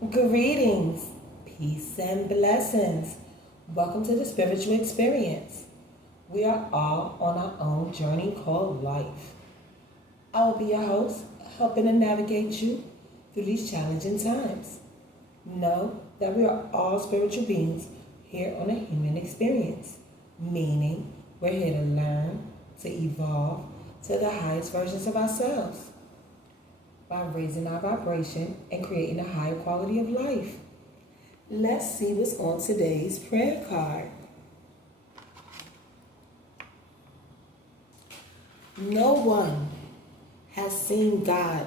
Greetings, peace and blessings. Welcome to the spiritual experience. We are all on our own journey called life. I will be your host, helping to navigate you through these challenging times. Know that we are all spiritual beings here on a human experience, meaning we're here to learn, to evolve to the highest versions of ourselves by raising our vibration and creating a higher quality of life. Let's see what's on today's prayer card. No one has seen God,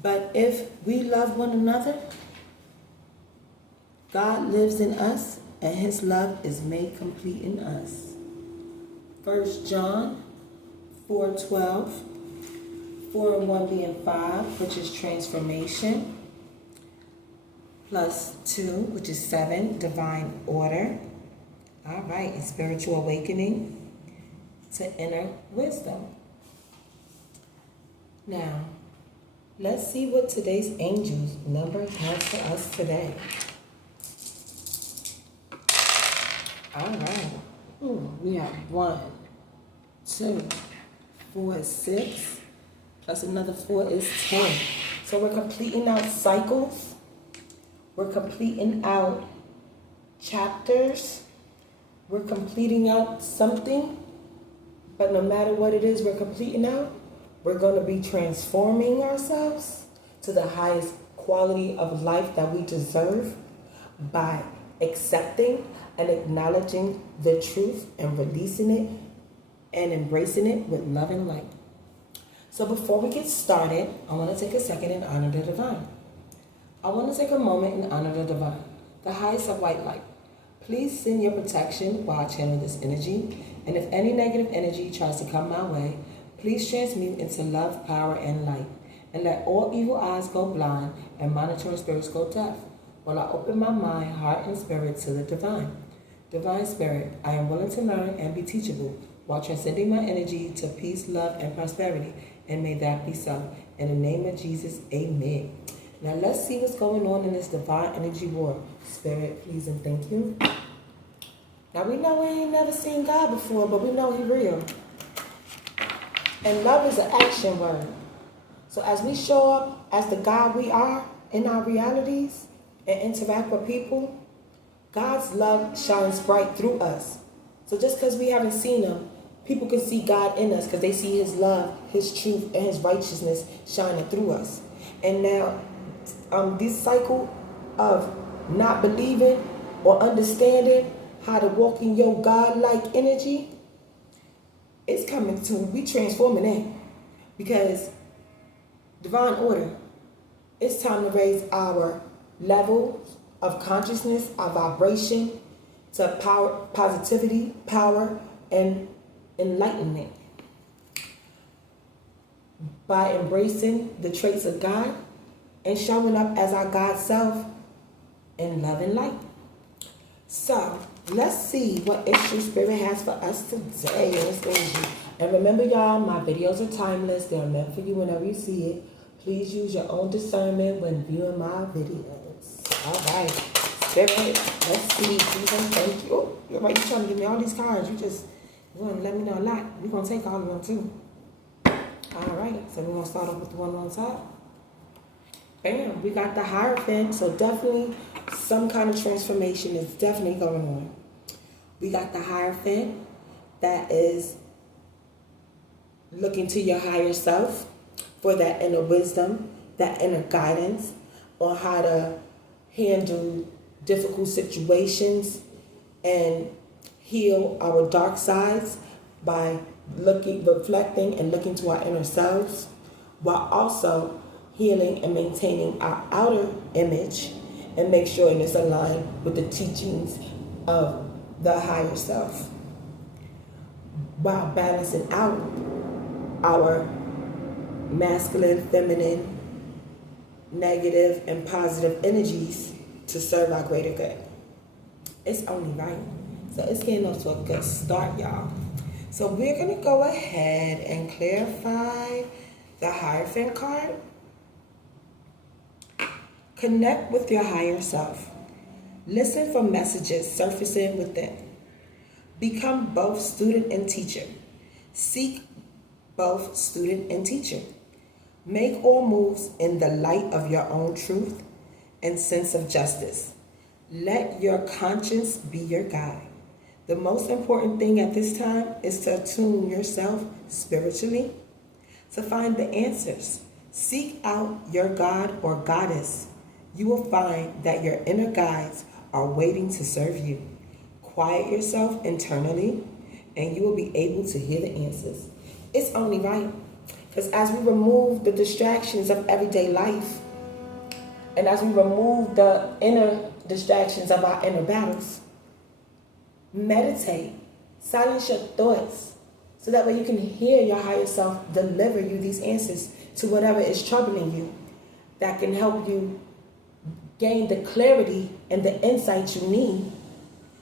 but if we love one another, God lives in us and his love is made complete in us. 1 John 4:12, 4 and 1 being 5, which is transformation, plus 2, which is 7, divine order. All right, and spiritual awakening to inner wisdom. Now, let's see what today's angels number has for us today. All right. We have 1, 2, 4 is 6, plus another 4 is 10. So we're completing out cycles. We're completing out chapters. We're completing out something. But no matter what it is we're completing out, we're going to be transforming ourselves to the highest quality of life that we deserve by accepting and acknowledging the truth and releasing it and embracing it with love and light. So before we get started, I want to take a second and honor the divine. I want to take a moment and honor the divine, the highest of white light. Please send your protection while I channel this energy. And if any negative energy tries to come my way, please transmute into love, power, and light. And let all evil eyes go blind and monitoring spirits go deaf, while I open my mind, heart, and spirit to the divine. Divine Spirit, I am willing to learn and be teachable while transcending my energy to peace, love, and prosperity. And may that be so. In the name of Jesus, amen. Now let's see what's going on in this divine energy war. Spirit, please and thank you. Now we know we ain't never seen God before, but we know He real. And love is an action word. So as we show up as the God we are in our realities and interact with people, God's love shines bright through us. So just because we haven't seen Him, people can see God in us because they see His love, His truth, and His righteousness shining through us. And now, this cycle of not believing or understanding how to walk in your God-like energy, it's coming to, we transforming it. Because divine order, it's time to raise our level of consciousness, our vibration to power, positivity, power, and enlightenment. By embracing the traits of God and showing up as our God self in love and light. So, let's see what issue Spirit has for us today in this energy. And remember, y'all, my videos are timeless. They are meant for you whenever you see it. Please use your own discernment when viewing my videos. All right. Spirit, let's see. Please and thank you. Oh, you're right. You're trying to give me all these cards. You want to let me know a lot. We're going to take all of them, too. All right. So, we're going to start off with the one on top. Bam. We got the Hierophant. So, definitely some kind of transformation is definitely going on. We got the Hierophant that is looking to your higher self for that inner wisdom, that inner guidance on how to handle difficult situations and heal our dark sides by reflecting and looking to our inner selves, while also healing and maintaining our outer image and make sure it's aligned with the teachings of the higher self, while balancing out our masculine, feminine, negative, and positive energies to serve our greater good. It's only right. So it's getting off to a good start, y'all. So we're going to go ahead and clarify the Hierophant card. Connect with your higher self. Listen for messages surfacing within. Become both student and teacher. Seek both student and teacher. Make all moves in the light of your own truth and sense of justice. Let your conscience be your guide. The most important thing at this time is to attune yourself spiritually to find the answers. Seek out your God or goddess. You will find that your inner guides are waiting to serve you. Quiet yourself internally, and you will be able to hear the answers. It's only right, because as we remove the distractions of everyday life, and as we remove the inner distractions of our inner battles, meditate, silence your thoughts, so that way you can hear your higher self deliver you these answers to whatever is troubling you, that can help you gain the clarity and the insight you need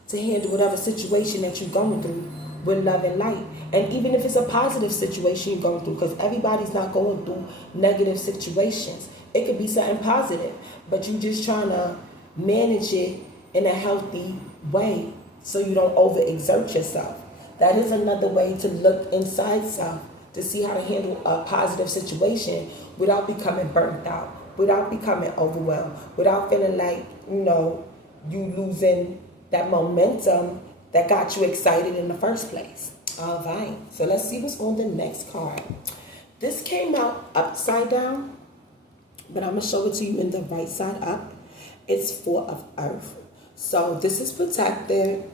to handle whatever situation that you're going through with love and light. And even if it's a positive situation you're going through, because everybody's not going through negative situations. It could be something positive, but you're just trying to manage it in a healthy way so you don't overexert yourself. That is another way to look inside self, to see how to handle a positive situation without becoming burnt out, without becoming overwhelmed, without feeling like, you losing that momentum that got you excited in the first place. All right, so let's see what's on the next card. This came out upside down, but I'm going to show it to you in the right side up. It's Four of Earth. So this is protected.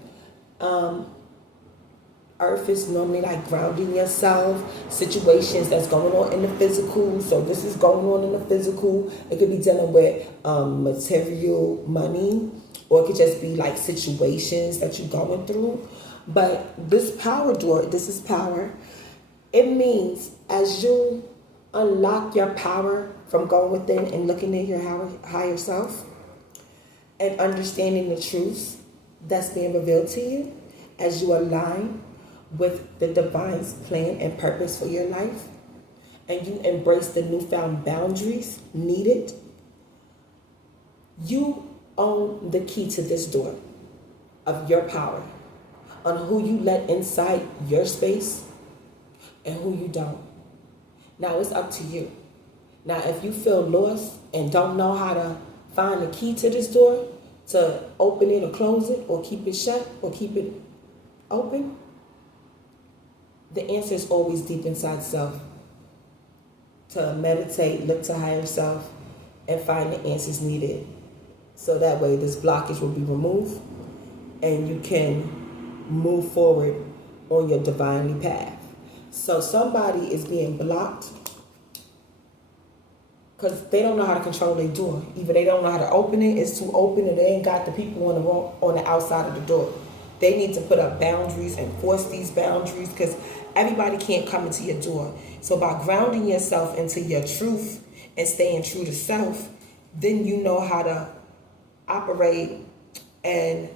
Earth is normally like grounding yourself, situations that's going on in the physical. So this is going on in the physical. It could be dealing with material money, or it could just be like situations that you're going through. But this power door, this is power. It means as you unlock your power from going within and looking at your higher self and understanding the truths that's being revealed to you, as you align with the divine's plan and purpose for your life, and you embrace the newfound boundaries needed, you own the key to this door of your power, on who you let inside your space and who you don't. Now it's up to you. Now if you feel lost and don't know how to find the key to this door, to open it or close it or keep it shut or keep it open, the answer is always deep inside self. To meditate, look to higher self, and find the answers needed. So that way this blockage will be removed and you can move forward on your divinely path. So somebody is being blocked because they don't know how to control their door. Either they don't know how to open it, it's too open, or they ain't got the people on the outside of the door. They need to put up boundaries and force these boundaries, because everybody can't come into your door. So by grounding yourself into your truth and staying true to self, then you know how to operate and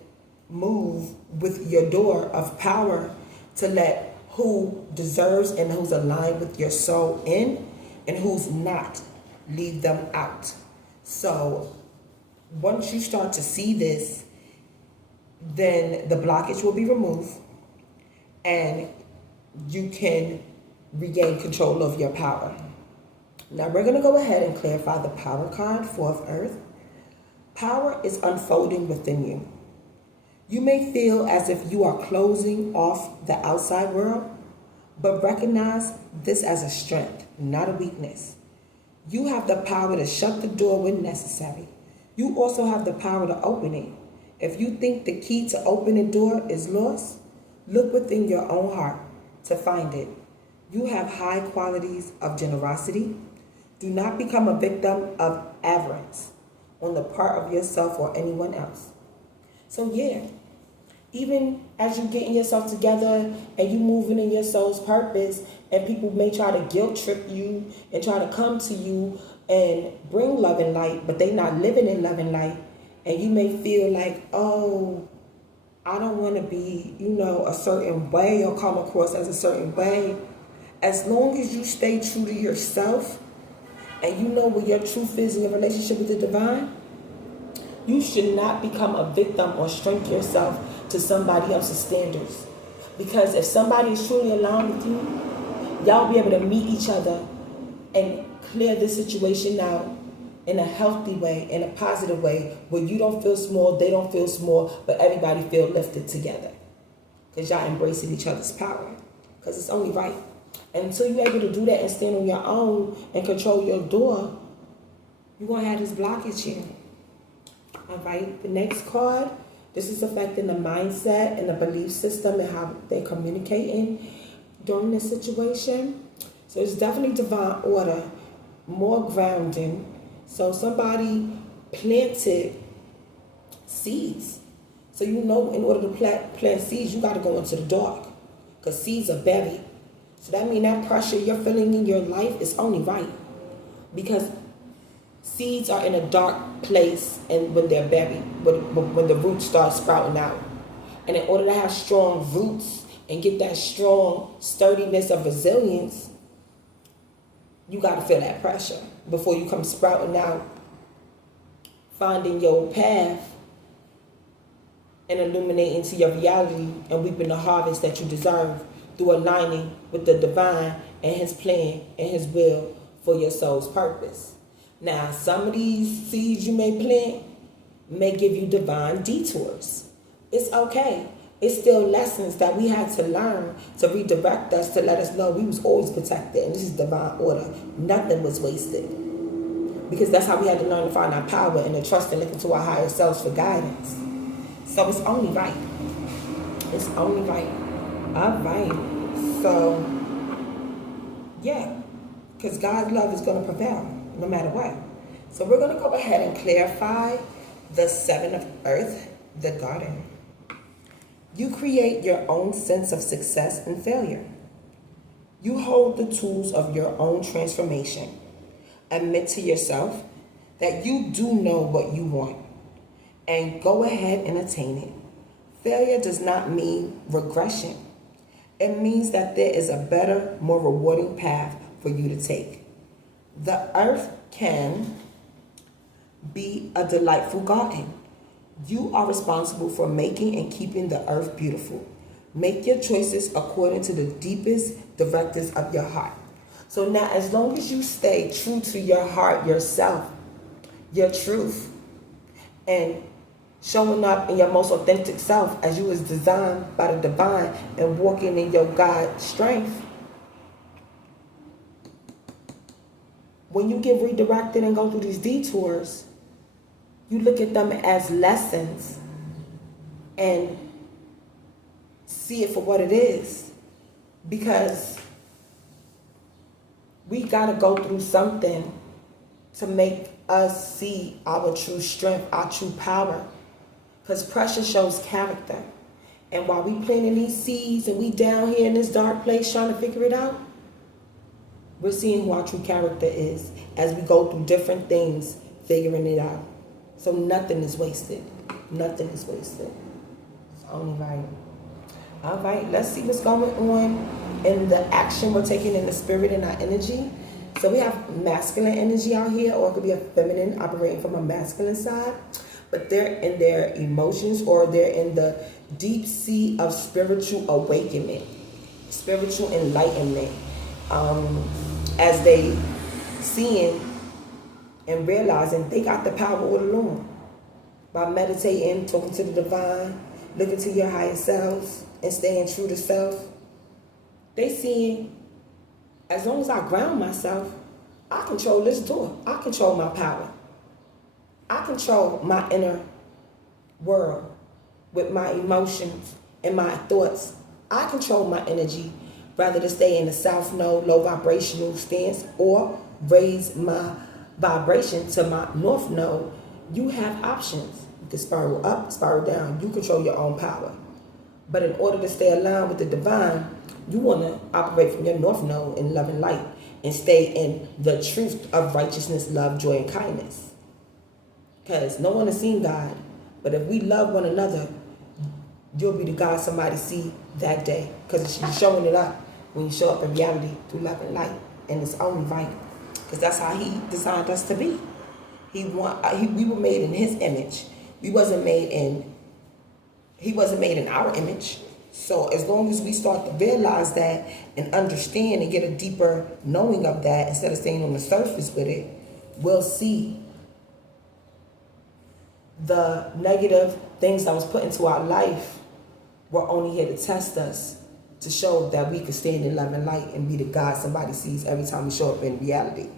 move with your door of power to let who deserves and who's aligned with your soul in, and who's not, leave them out. So once you start to see this, then the blockage will be removed and you can regain control of your power. Now we're going to go ahead and clarify the power card, Four of Earth. Power is unfolding within you. You may feel as if you are closing off the outside world, but recognize this as a strength, not a weakness. You have the power to shut the door when necessary. You also have the power to open it. If you think the key to open a door is lost, look within your own heart to find it. You have high qualities of generosity. Do not become a victim of avarice on the part of yourself or anyone else. So yeah, even as you getting yourself together and you moving in your soul's purpose, and people may try to guilt trip you and try to come to you and bring love and light, but they not living in love and light, and you may feel like, oh, I don't want to be, a certain way or come across as a certain way. As long as you stay true to yourself and you know what your truth is in your relationship with the divine, You should not become a victim or shrink yourself to somebody else's standards. Because if somebody is truly aligned with you, y'all be able to meet each other and clear this situation out in a healthy way, in a positive way, where you don't feel small, they don't feel small, but everybody feel lifted together. Because y'all embracing each other's power. Because it's only right. And until you're able to do that and stand on your own and control your door, you're going to have this blockage here. All right, the next card, this is affecting the mindset and the belief system and how they're communicating during this situation. So it's definitely divine order, more grounding. So somebody planted seeds. So you know in order to plant seeds, you got to go into the dark because seeds are buried. So that means that pressure you're feeling in your life is only right because seeds are in a dark place and when they're buried, when the roots start sprouting out. And in order to have strong roots and get that strong sturdiness of resilience, you got to feel that pressure before you come sprouting out, finding your path and illuminating to your reality and reaping the harvest that you deserve through aligning with the divine and his plan and his will for your soul's purpose. Now, some of these seeds you may plant may give you divine detours. It's okay. It's still lessons that we had to learn to redirect us, to let us know we was always protected and this is divine order. Nothing was wasted. Because that's how we had to learn to find our power and to trust and look into our higher selves for guidance. So it's only right. It's only right. All right. So, yeah. Because God's love is going to prevail no matter what. So we're going to go ahead and clarify the 7 of Earth, the garden. You create your own sense of success and failure. You hold the tools of your own transformation. Admit to yourself that you do know what you want and go ahead and attain it. Failure does not mean regression. It means that there is a better, more rewarding path for you to take. The earth can be a delightful garden. You are responsible for making and keeping the earth beautiful. Make your choices according to the deepest directives of your heart. So now, as long as you stay true to your heart, yourself, your truth, and showing up in your most authentic self as you was designed by the divine and walking in your God strength, when you get redirected and go through these detours, you look at them as lessons and see it for what it is. Because we got to go through something to make us see our true strength, our true power. Because pressure shows character. And while we planting these seeds and we down here in this dark place trying to figure it out, we're seeing who our true character is as we go through different things, figuring it out. So nothing is wasted. Nothing is wasted. It's only right. All right, let's see what's going on in the action we're taking in the spirit and our energy. So we have masculine energy out here, or it could be a feminine operating from a masculine side. But they're in their emotions, or they're in the deep sea of spiritual awakening, spiritual enlightenment. As they seeing and realizing they got the power all along. By meditating, talking to the divine, looking to your higher selves, and staying true to self. They seeing, as long as I ground myself, I control this door. I control my power. I control my inner world with my emotions and my thoughts. I control my energy rather than stay in the south node, low vibrational stance, or raise my vibration to my north node. You have options. You can spiral up, spiral down. You control your own power. But in order to stay aligned with the divine, you want to operate from your north node in love and light and stay in the truth of righteousness, love, joy, and kindness. Because no one has seen God. But if we love one another, you'll be the God somebody see that day. Because you're showing it up when you show up in reality through love and light. And it's only right. Because that's how he designed us to be. We were made in his image. He wasn't made in our image. So as long as we start to realize that and understand and get a deeper knowing of that instead of staying on the surface with it, we'll see the negative things that was put into our life were only here to test us, to show that we could stand in love and light and be the God somebody sees every time we show up in reality.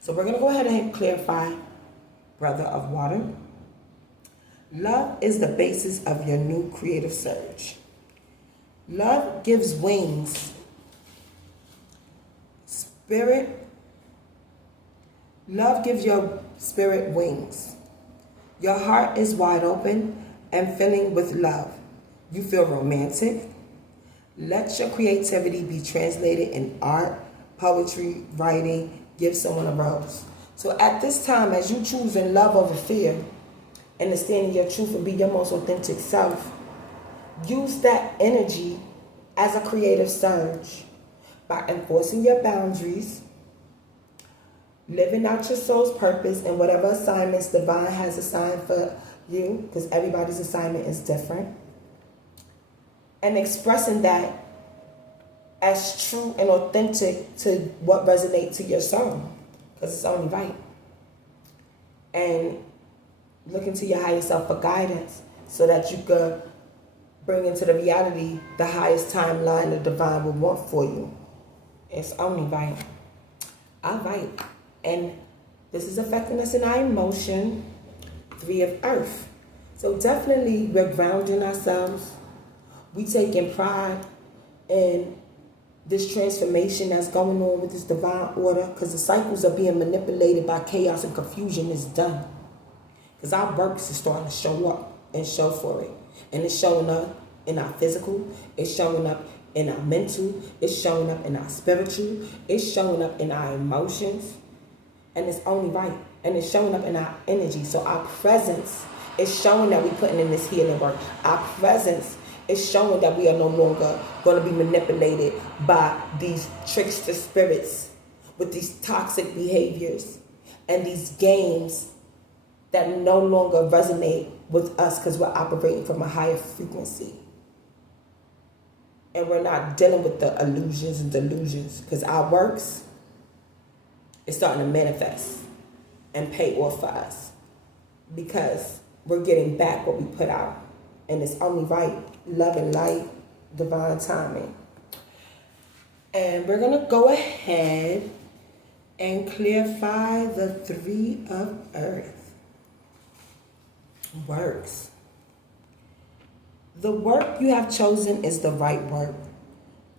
So we're going to go ahead and clarify, Brother of Water. Love is the basis of your new creative surge. Love gives wings. Love gives your spirit wings. Your heart is wide open and filling with love. You feel romantic. Let your creativity be translated in art, poetry, writing. Give someone a rose. So at this time, as you choosing love over fear, understanding your truth and be your most authentic self, use that energy as a creative surge by enforcing your boundaries, living out your soul's purpose and whatever assignments divine has assigned for you, because everybody's assignment is different, and expressing that as true and authentic to what resonates to your soul, because it's only right. And looking to your higher self for guidance so that you could bring into the reality the highest timeline the divine would want for you. It's only right. All right. And this is affecting us in our emotion. 3 of Earth. So definitely we're grounding ourselves. We taking pride in this transformation that's going on with this divine order, because the cycles are being manipulated by chaos and confusion is done. Because our works is starting to show up and show for it. And it's showing up in our physical, it's showing up in our mental, it's showing up in our spiritual, it's showing up in our emotions. And it's only right. And it's showing up in our energy. So our presence is showing that we're putting in this healing work. Our presence is showing that we are no longer going to be manipulated by these trickster spirits with these toxic behaviors and these games that no longer resonate with us because we're operating from a higher frequency. And we're not dealing with the illusions and delusions, because our works is starting to manifest and pay off for us, because we're getting back what we put out. And it's only right. Love and light, divine timing. And we're going to go ahead and clarify the 3 of Earth. Works. The work you have chosen is the right work.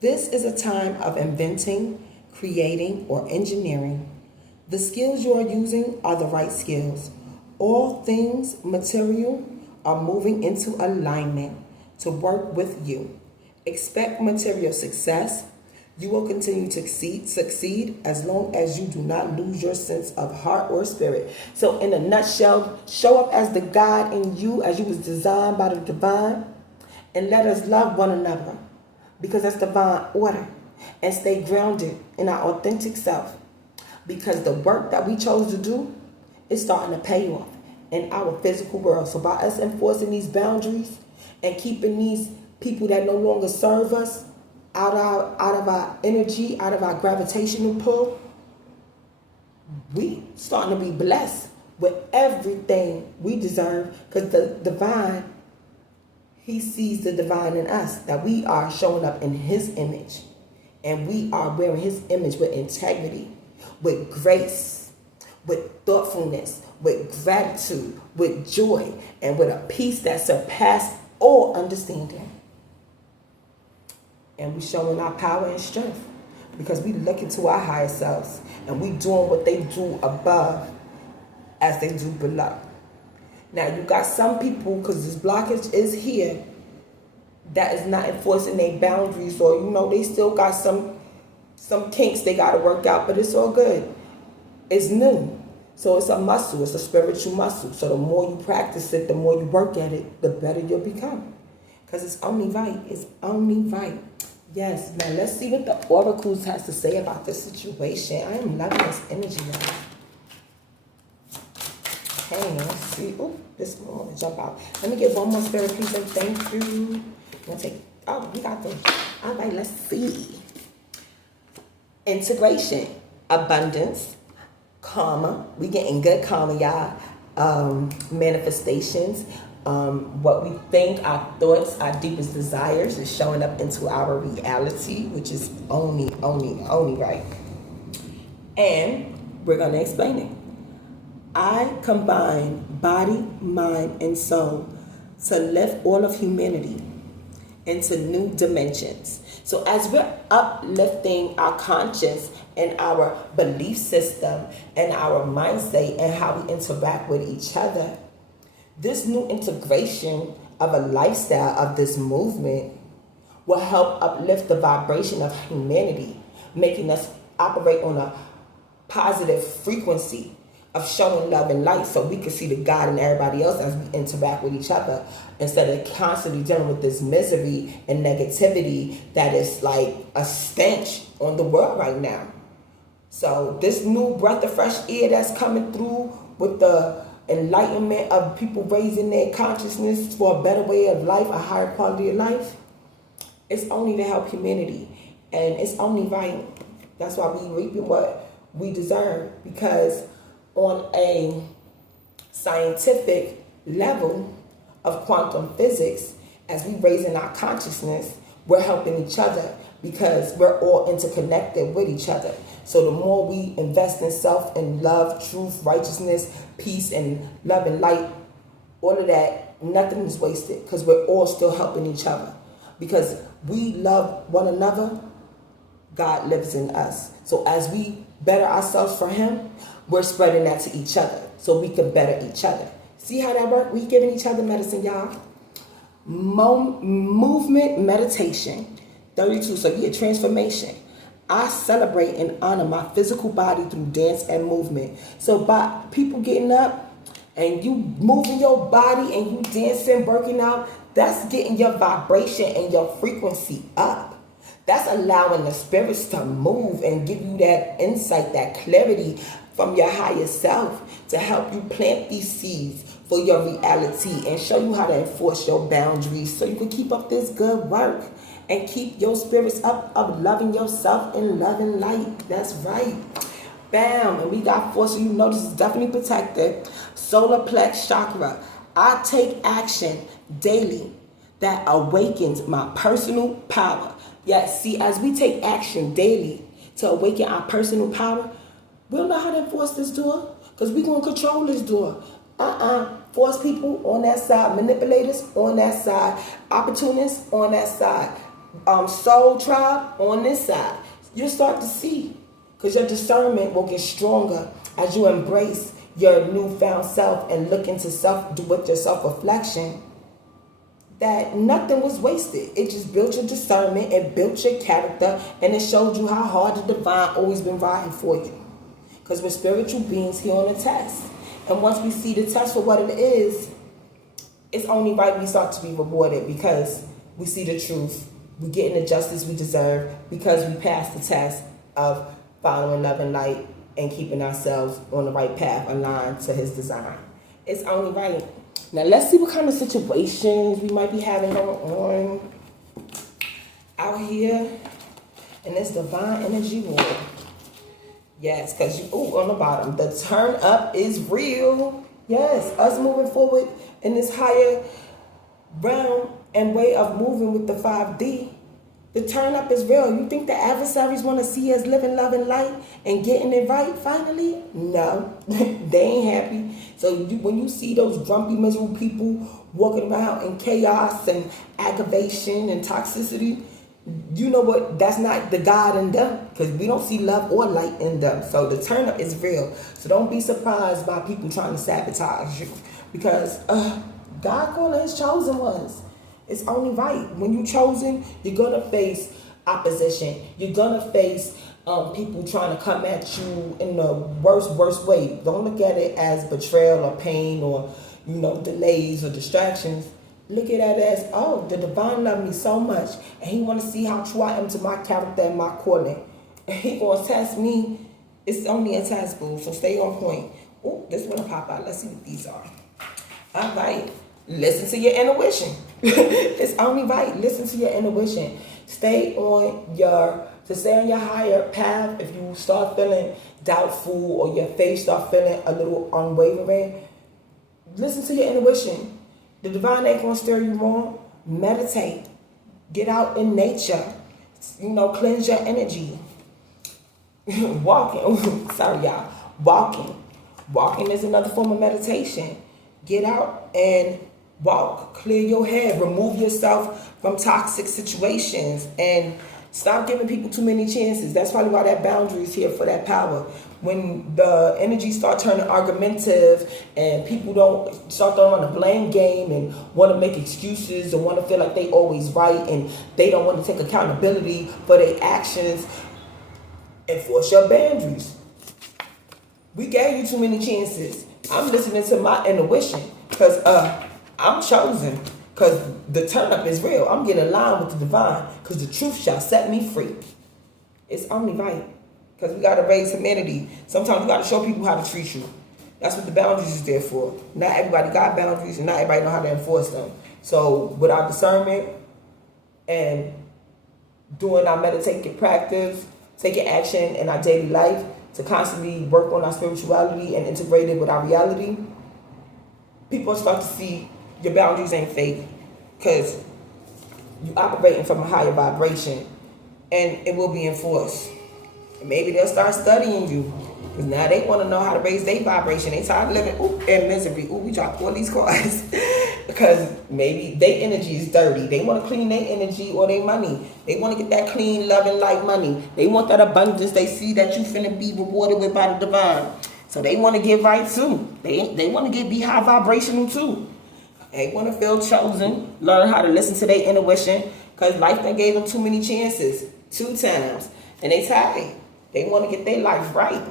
This is a time of inventing, creating, or engineering. The skills you are using are the right skills. All things material are moving into alignment to work with you. Expect material success. You will continue to succeed as long as you do not lose your sense of heart or spirit. So in a nutshell, show up as the God in you, as you was designed by the divine, and let us love one another, because that's divine order, and stay grounded in our authentic self, because the work that we chose to do is starting to pay off in our physical world. So by us enforcing these boundaries and keeping these people that no longer serve us out of our energy, out of our gravitational pull, we starting to be blessed with everything we deserve, because the divine, he sees the divine in us, that we are showing up in his image, and we are wearing his image with integrity, with grace, with thoughtfulness, with gratitude, with joy, and with a peace that surpasses all understanding. And we showing our power and strength, because we look into our higher selves and we doing what they do above as they do below. Now you got some people, because this blockage is here, that is not enforcing their boundaries, or they still got some kinks they got to work out, but it's all good. It's new. So it's a muscle, it's a spiritual muscle. So the more you practice it, the more you work at it, the better you'll become. Because it's only right. It's only right. Yes, man. Let's see what the oracles has to say about this situation. I am loving this energy, y'all. Okay, let's see. Oh, this one want to jump out. Let me get one more spirit piece and thank you. I'm gonna take. Oh, we got those. All right, let's see. Integration, abundance, karma. We getting good karma, y'all. Manifestations. What we think, our thoughts, our deepest desires is showing up into our reality, which is only right. And we're gonna explain it. I combine body, mind, and soul to lift all of humanity into new dimensions. So as we're uplifting our conscience and our belief system and our mindset and how we interact with each other, this new integration of a lifestyle of this movement will help uplift the vibration of humanity, making us operate on a positive frequency of showing love and light so we can see the God in everybody else as we interact with each other instead of constantly dealing with this misery and negativity that is like a stench on the world right now. So this new breath of fresh air that's coming through with the enlightenment of people raising their consciousness for a better way of life, a higher quality of life, it's only to help humanity. And it's only right. That's why we reaping what we deserve, because on a scientific level of quantum physics, as we raising our consciousness, we're helping each other because we're all interconnected with each other. So the more we invest in self and love, truth, righteousness, peace, and love and light, all of that, nothing is wasted because we're all still helping each other. Because we love one another, God lives in us. So as we better ourselves for Him, we're spreading that to each other so we can better each other. See how that works? We giving each other medicine, y'all. Movement meditation. 32, so yeah, transformation. I celebrate and honor my physical body through dance and movement. So by people getting up and you moving your body and you dancing, working out, that's getting your vibration and your frequency up. That's allowing the spirits to move and give you that insight, that clarity from your higher self to help you plant these seeds for your reality and show you how to enforce your boundaries so you can keep up this good work and keep your spirits up of loving yourself and loving light. That's right. Bam. And we got four, so you know this is definitely protected. Solar plex chakra. I take action daily that awakens my personal power. Yes, see, as we take action daily to awaken our personal power, we don't know how to enforce this door because we're going to control this door. Force people on that side, manipulators on that side, opportunists on that side, soul tribe on this side. You'll start to see because your discernment will get stronger as you embrace your newfound self and look into self with your self-reflection. That nothing was wasted. It just built your discernment, it built your character, and it showed you how hard the divine always been riding for you. Because we're spiritual beings here on a test. And once we see the test for what it is, it's only right we start to be rewarded because we see the truth. We're getting the justice we deserve because we passed the test of following love and light and keeping ourselves on the right path aligned to His design. It's only right. Now let's see what kind of situations we might be having going on out here in this divine energy war. Yes, because on the bottom, the turn up is real. Yes, us moving forward in this higher realm and way of moving with the 5D. The turn up is real. You think the adversaries want to see us living love and light and getting it right finally? No, they ain't happy. So when you see those grumpy, miserable people walking around in chaos and aggravation and toxicity, you know what? That's not the God in them because we don't see love or light in them. So the turn up is real. So don't be surprised by people trying to sabotage you because God calling His chosen ones. It's only right. When you're chosen, you're going to face opposition. You're going to face people trying to come at you in the worst way. Don't look at it as betrayal or pain or, delays or distractions. Look at it as, the divine loved me so much and He want to see how true I am to my character and my calling. And He going to test me. It's only a test, boo, so stay on point. Oh, this one will pop out. Let's see what these are. All right. Listen to your intuition. It's only right. Listen to your intuition. To stay on your higher path. If you start feeling doubtful or your faith start feeling a little unwavering, listen to your intuition. The divine ain't gonna steer you wrong. Meditate. Get out in nature. Cleanse your energy. Walking. Sorry, y'all. Walking. Walking is another form of meditation. Get out and walk. Clear your head. Remove yourself from toxic situations. And stop giving people too many chances. That's probably why that boundary is here, for that power. When the energy start turning argumentative and people don't start throwing a blame game and want to make excuses and want to feel like they always right and they don't want to take accountability for their actions, enforce your boundaries. We gave you too many chances. I'm listening to my intuition because I'm chosen, because the turn up is real. I'm getting aligned with the divine because the truth shall set me free. It's only right, because we got to raise humanity. Sometimes we got to show people how to treat you. That's what the boundaries is there for. Not everybody got boundaries and not everybody know how to enforce them. So with our discernment and doing our meditative practice, taking action in our daily life to constantly work on our spirituality and integrate it with our reality, people start to see your boundaries ain't fake, because you operating from a higher vibration and it will be enforced. And maybe they'll start studying you, because now they want to know how to raise their vibration. They tired of living in misery. We dropped all these cards. Because maybe their energy is dirty. They want to clean their energy or their money. They want to get that clean, loving, light money. They want that abundance. They see that you finna be rewarded with by the divine. So they want to get right too. They want to be high vibrational too. They want to feel chosen. Learn how to listen to their intuition. Because life done gave them too many chances. 2 times. And they tired. They want to get their life right.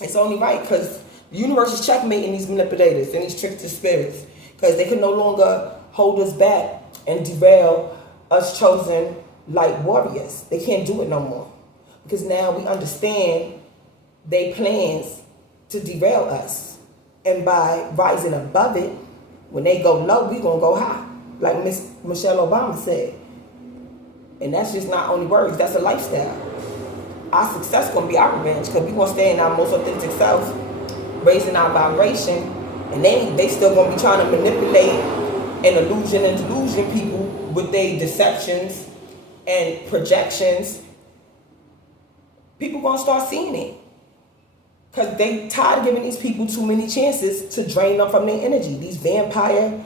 It's only right, because the universe is checkmating these manipulators and these trickster spirits. Because they can no longer hold us back and derail us chosen light warriors. They can't do it no more. Because now we understand their plans to derail us. And by rising above it, when they go low, we going to go high. Like Miss Michelle Obama said. And that's just not only words, that's a lifestyle. Our success going to be our revenge, because we going to stay in our most authentic self, raising our vibration. And they still gonna be trying to manipulate and illusion and delusion people with their deceptions and projections. People gonna start seeing it, because they tired of giving these people too many chances to drain them from their energy. These vampire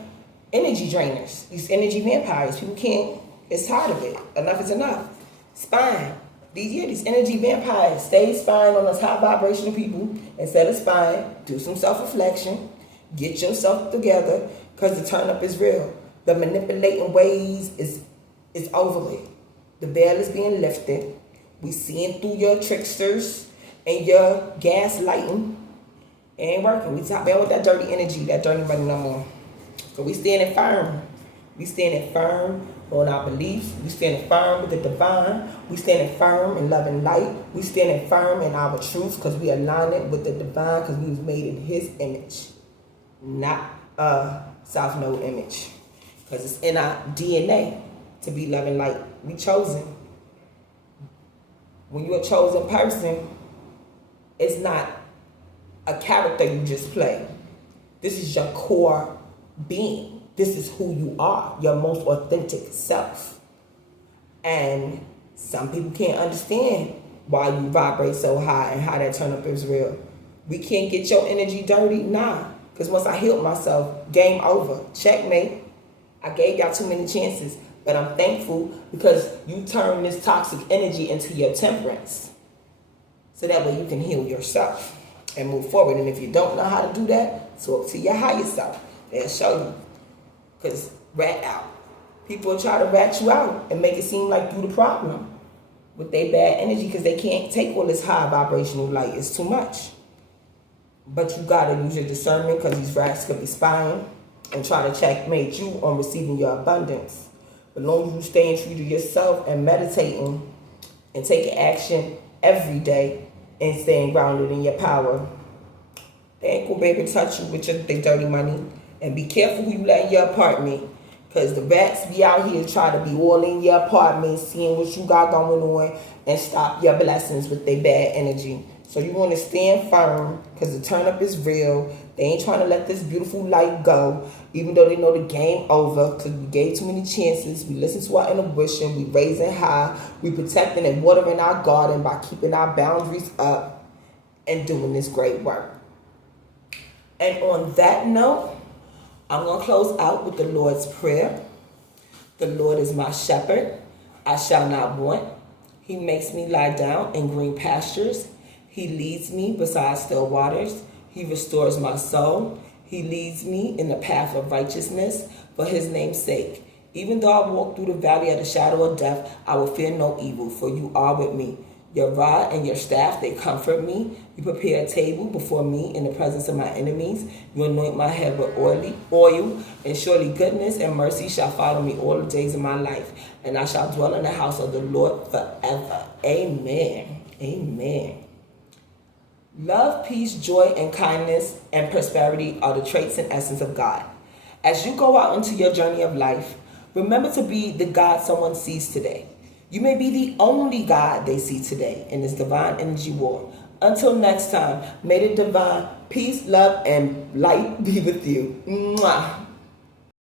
energy drainers, these energy vampires. People can't. It's tired of it. Enough is enough. Spine. These energy vampires. Stay spying on us high vibrational people. Instead of spying, do some self-reflection. Get yourself together, because the turn up is real. The manipulating ways is over with. The veil is being lifted. We seeing through your tricksters and your gaslighting. It ain't working. We stop with that dirty energy, that dirty money no more. So we standing firm. We standing firm on our beliefs. We standing firm with the divine. We standing firm in love and light. We standing firm in our truth, because we align it with the divine, because we was made in his image. Not a South Node image, because it's in our DNA to be love and light. We chosen. When you're a chosen person, it's not a character you just play. This is your core being. This is who you are, your most authentic self. And some people can't understand why you vibrate so high and how that turn up is real. We can't get your energy dirty, nah. Because once I healed myself, game over. Checkmate. I gave y'all too many chances. But I'm thankful, because you turn this toxic energy into your temperance. So that way you can heal yourself and move forward. And if you don't know how to do that, talk to your higher self. They'll show you. Because rat out. People try to rat you out and make it seem like you the problem with their bad energy, because they can't take all this high vibrational light. It's too much. But you gotta use your discernment, because these rats could be spying and try to checkmate you on receiving your abundance. As long as you staying true to yourself and meditating and taking action every day and staying grounded in your power, They ain't gonna be able to touch you with their dirty money. And be careful who you let in your apartment. Because the rats be out here trying to be all in your apartment, seeing what you got going on, and stop your blessings with their bad energy. So you want to stand firm, because the turn up is real. They ain't trying to let this beautiful light go, even though they know the game over, because we gave too many chances. We listen to our intuition. We raising high. We protecting and watering our garden by keeping our boundaries up and doing this great work. And on that note, I'm going to close out with the Lord's Prayer. The Lord is my shepherd. I shall not want. He makes me lie down in green pastures. He leads me beside still waters. He restores my soul. He leads me in the path of righteousness for his name's sake. Even though I walk through the valley of the shadow of death, I will fear no evil, for you are with me. Your rod and your staff, they comfort me. You prepare a table before me in the presence of my enemies. You anoint my head with oil, and surely goodness and mercy shall follow me all the days of my life, and I shall dwell in the house of the Lord forever. Amen. Amen. Love, peace, joy, and kindness and prosperity are the traits and essence of God. As you go out into your journey of life, remember to be the God someone sees today. You may be the only God they see today in this divine energy war. Until next time, may the divine peace, love, and light be with you. Mwah.